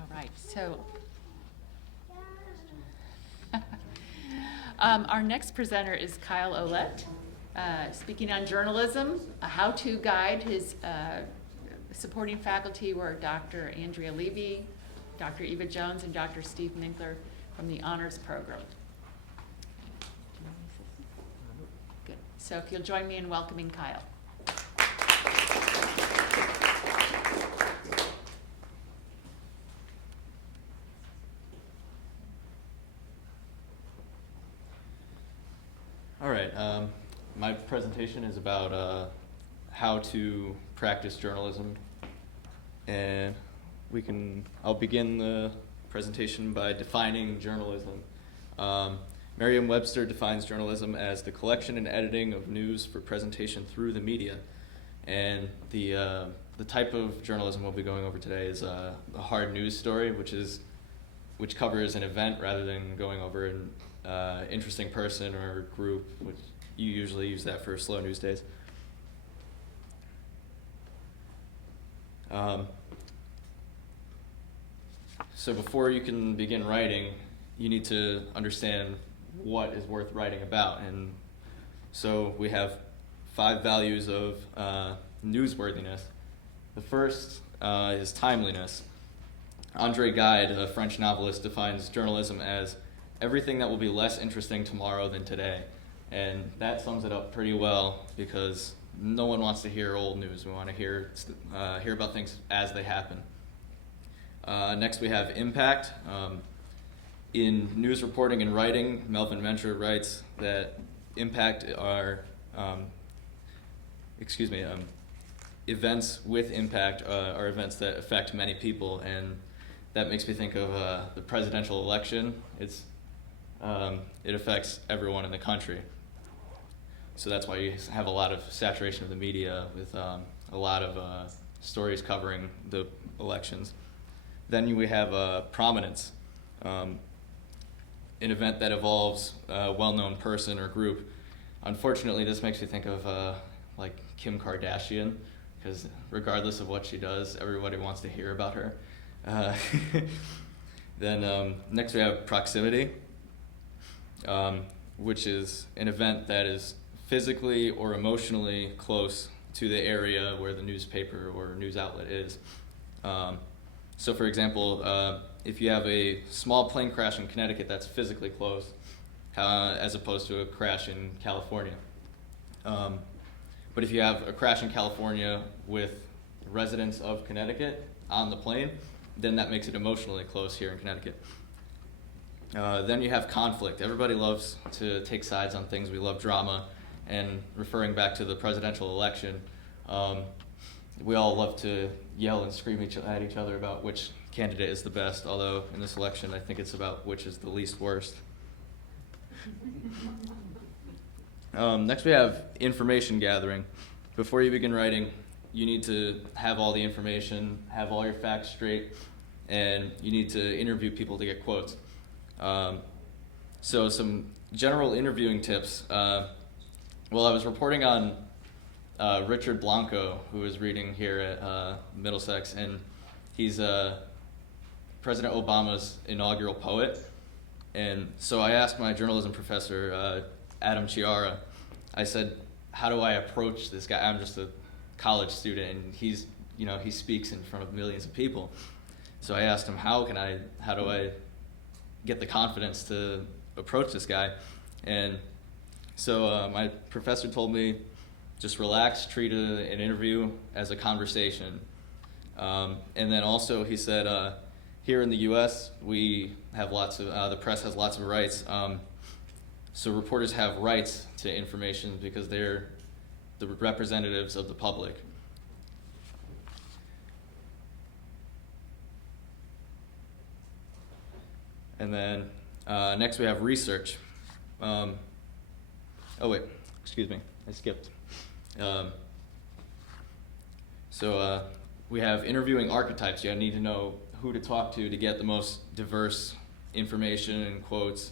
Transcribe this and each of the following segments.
All right, so our next presenter is Kyle Ouellette, speaking on journalism. A how-to guide. His supporting faculty were Dr. Andrea Levy, Dr. Eva Jones, and Dr. Steve Minkler from the honors program. Good. So if you'll join me in welcoming Kyle. All right, my presentation is about how to practice journalism, and I'll begin the presentation by defining journalism. Merriam-Webster defines journalism as the collection and editing of news for presentation through the media, and the type of journalism we'll be going over today is a hard news story, which covers an event rather than going over an interesting person or group, which you usually use that for slow news days. So before you can begin writing, you need to understand what is worth writing about. And so we have 5 values of newsworthiness. The first is timeliness. André Gide, a French novelist, defines journalism as everything that will be less interesting tomorrow than today. And that sums it up pretty well, because no one wants to hear old news. We want to hear about things as they happen. Next we have impact. In news reporting and writing, Melvin Mentor writes that events with impact are events that affect many people, and that makes me think of the presidential election. It affects everyone in the country. So that's why you have a lot of saturation of the media with a lot of stories covering the elections. Then we have prominence, an event that involves a well-known person or group. Unfortunately, this makes me think of like Kim Kardashian, because regardless of what she does, everybody wants to hear about her. Then next we have proximity, which is an event that is physically or emotionally close to the area where the newspaper or news outlet is. So for example, if you have a small plane crash in Connecticut, that's physically close, as opposed to a crash in California. But if you have a crash in California with residents of Connecticut on the plane, then that makes it emotionally close here in Connecticut. Then you have conflict. Everybody loves to take sides on things. We love drama. And referring back to the presidential election, we all love to yell and scream at each other about which candidate is the best, although in this election I think it's about which is the least worst. Next we have information gathering. Before you begin writing, you need to have all the information, have all your facts straight, and you need to interview people to get quotes. So some general interviewing tips. Well, I was reporting on Richard Blanco, who is reading here at Middlesex, and he's President Obama's inaugural poet. And so I asked my journalism professor, Adam Chiara, I said, how do I approach this guy? I'm just a college student, and he speaks in front of millions of people. So I asked him, how do I get the confidence to approach this guy? And so my professor told me, just relax, treat an interview as a conversation. And then also he said, here in the US, we have the press has lots of rights. So reporters have rights to information because they're the representatives of the public. And then next we have research. Oh wait, excuse me, I skipped. So we have interviewing archetypes. You need to know who to talk to get the most diverse information and quotes.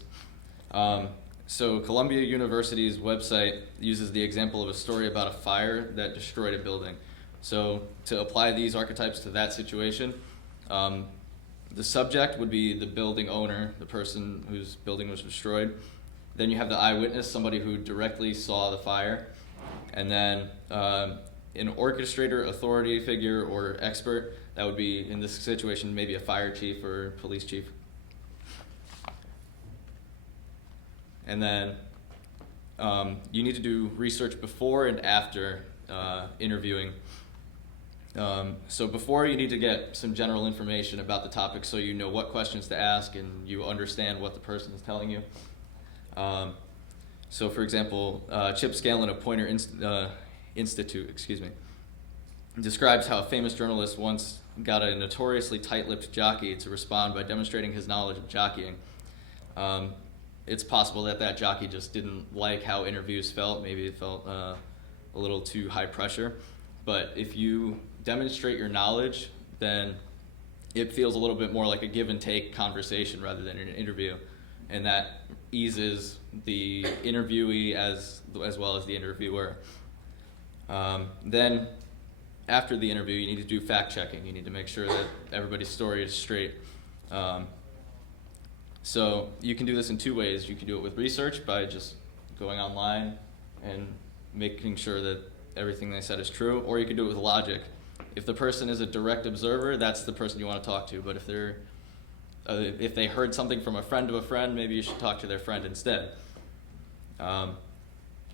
So Columbia University's website uses the example of a story about a fire that destroyed a building. So to apply these archetypes to that situation, The subject would be the building owner, the person whose building was destroyed. Then you have the eyewitness, somebody who directly saw the fire. And then an orchestrator, authority figure, or expert. That would be, in this situation, maybe a fire chief or police chief. And then you need to do research before and after interviewing. So before, you need to get some general information about the topic so you know what questions to ask and you understand what the person is telling you. So for example, Chip Scanlon of Poynter Institute, describes how a famous journalist once got a notoriously tight-lipped jockey to respond by demonstrating his knowledge of jockeying. It's possible that that jockey just didn't like how interviews felt. Maybe it felt a little too high pressure. But if you demonstrate your knowledge, then it feels a little bit more like a give and take conversation rather than an interview. And that eases the interviewee as well as the interviewer. Then after the interview, you need to do fact checking. You need to make sure that everybody's story is straight. So you can do this in two ways. You can do it with research by just going online and making sure that everything they said is true, or you can do it with logic. If the person is a direct observer, that's the person you want to talk to. But if they heard something from a friend of a friend, maybe you should talk to their friend instead. And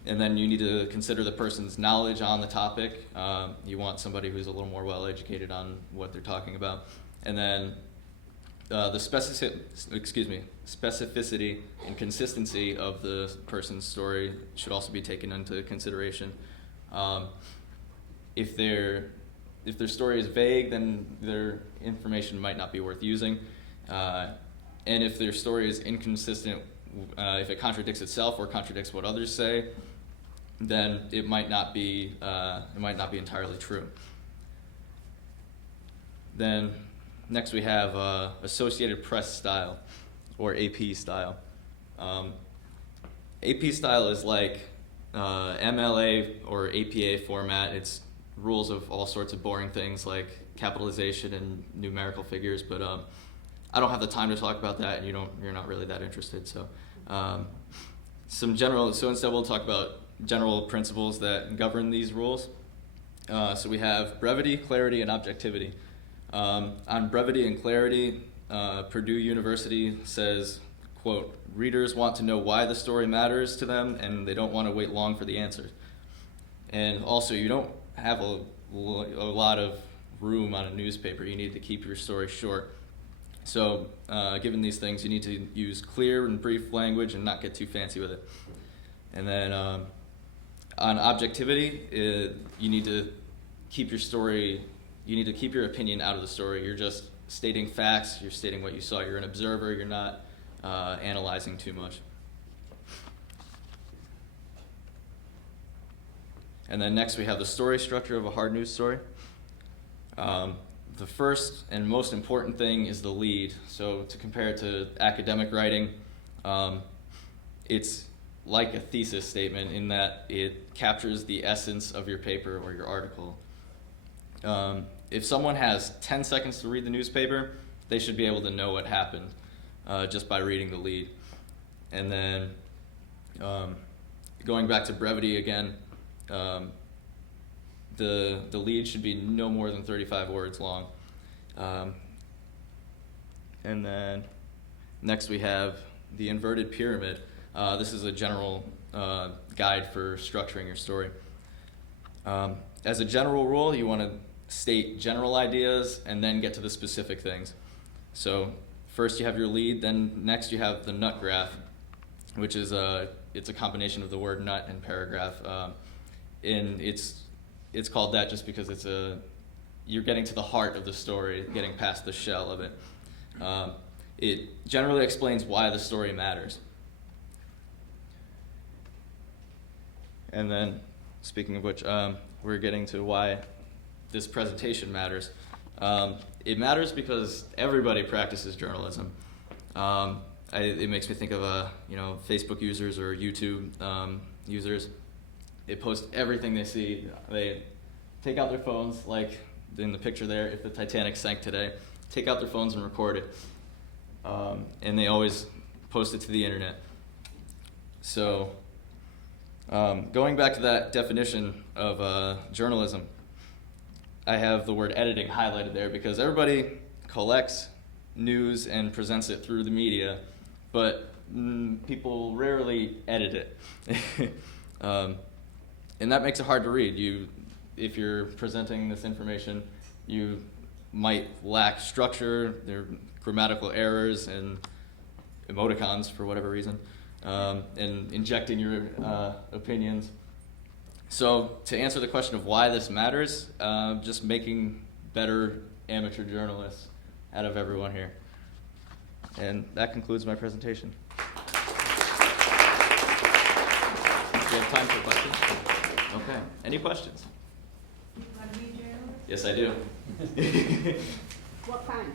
then you need to consider the person's knowledge on the topic. You want somebody who's a little more well-educated on what they're talking about. And then the specificity and consistency of the person's story should also be taken into consideration. If their story is vague, then their information might not be worth using. And if their story is inconsistent, if it contradicts itself or contradicts what others say, then it might not be entirely true. Then next we have Associated Press style, or AP style. AP style is like MLA or APA format. It's rules of all sorts of boring things like capitalization and numerical figures, but I don't have the time to talk about that, and you're not really that interested. So instead we'll talk about general principles that govern these rules. So we have brevity, clarity, and objectivity. On brevity and clarity, Purdue University says, quote, "Readers want to know why the story matters to them, and they don't want to wait long for the answers." And also, you don't have a lot of room on a newspaper. You need to keep your story short. So given these things, you need to use clear and brief language and not get too fancy with it. And then on objectivity, you need to keep your opinion out of the story. You're just stating facts, you're stating what you saw. You're an observer, you're not analyzing too much. And then next we have the story structure of a hard news story. The first and most important thing is the lead. So to compare it to academic writing, it's like a thesis statement in that it captures the essence of your paper or your article. If someone has 10 seconds to read the newspaper, they should be able to know what happened just by reading the lead. And then going back to brevity again, the lead should be no more than 35 words long. And then next we have the inverted pyramid. This is a general guide for structuring your story. As a general rule, you want to state general ideas and then get to the specific things. So first you have your lead, then next you have the nut graph, which is it's a combination of the word nut and paragraph. And it's called that just because you're getting to the heart of the story, getting past the shell of it. It generally explains why the story matters. And then, speaking of which, we're getting to why this presentation matters. It matters because everybody practices journalism. It makes me think of Facebook users or YouTube users. They post everything they see. They take out their phones, like in the picture there, if the Titanic sank today, take out their phones and record it. And they always post it to the internet. So going back to that definition of journalism, I have the word editing highlighted there because everybody collects news and presents it through the media, but people rarely edit it. And that makes it hard to read. If you're presenting this information, you might lack structure, there are grammatical errors and emoticons for whatever reason, and injecting your opinions. So to answer the question of why this matters, just making better amateur journalists out of everyone here. And that concludes my presentation. Do you have time for questions? Okay. Any questions? Yes, I do. What kind?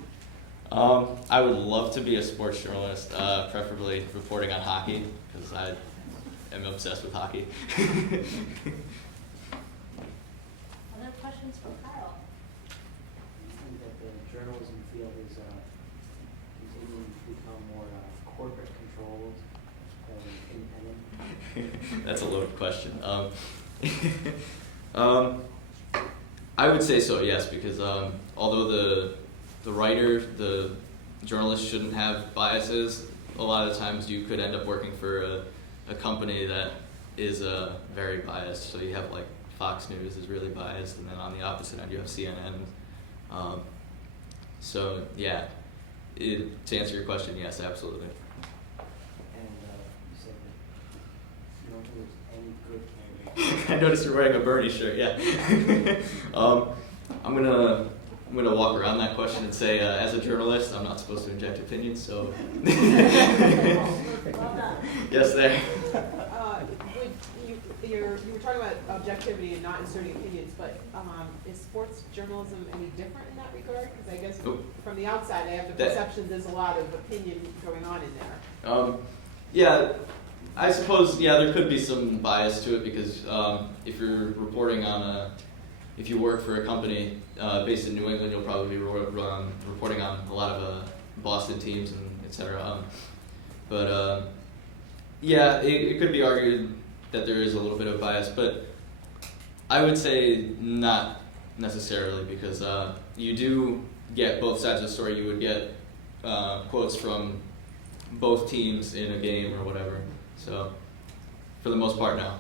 I would love to be a sports journalist, preferably reporting on hockey, because I am obsessed with hockey. Other questions for Kyle? I think that the journalism field is continuing to become more corporate controlled than independent. That's a loaded question. I would say so, yes, because although the writer, the journalist shouldn't have biases, a lot of the times you could end up working for a company that is very biased. So you have like Fox News is really biased, and then on the opposite end you have CNN. So yeah, to answer your question, yes, absolutely. And you said that you don't think there's any good candidates. I noticed you're wearing a Bernie shirt. Yeah. I'm gonna walk around that question and say, as a journalist, I'm not supposed to inject opinions. So. Well done. Yes, there. You were talking about objectivity and not inserting opinions, but is sports journalism any different in that regard? Because I guess from the outside, I have the perception there's a lot of opinion going on in there. Yeah, I suppose, yeah, there could be some bias to it because if you're reporting on if you work for a company based in New England, you'll probably be reporting on a lot of Boston teams and et cetera. But yeah, it could be argued that there is a little bit of bias, but I would say not necessarily because you do get both sides of the story. You would get quotes from both teams in a game or whatever. So for the most part, no.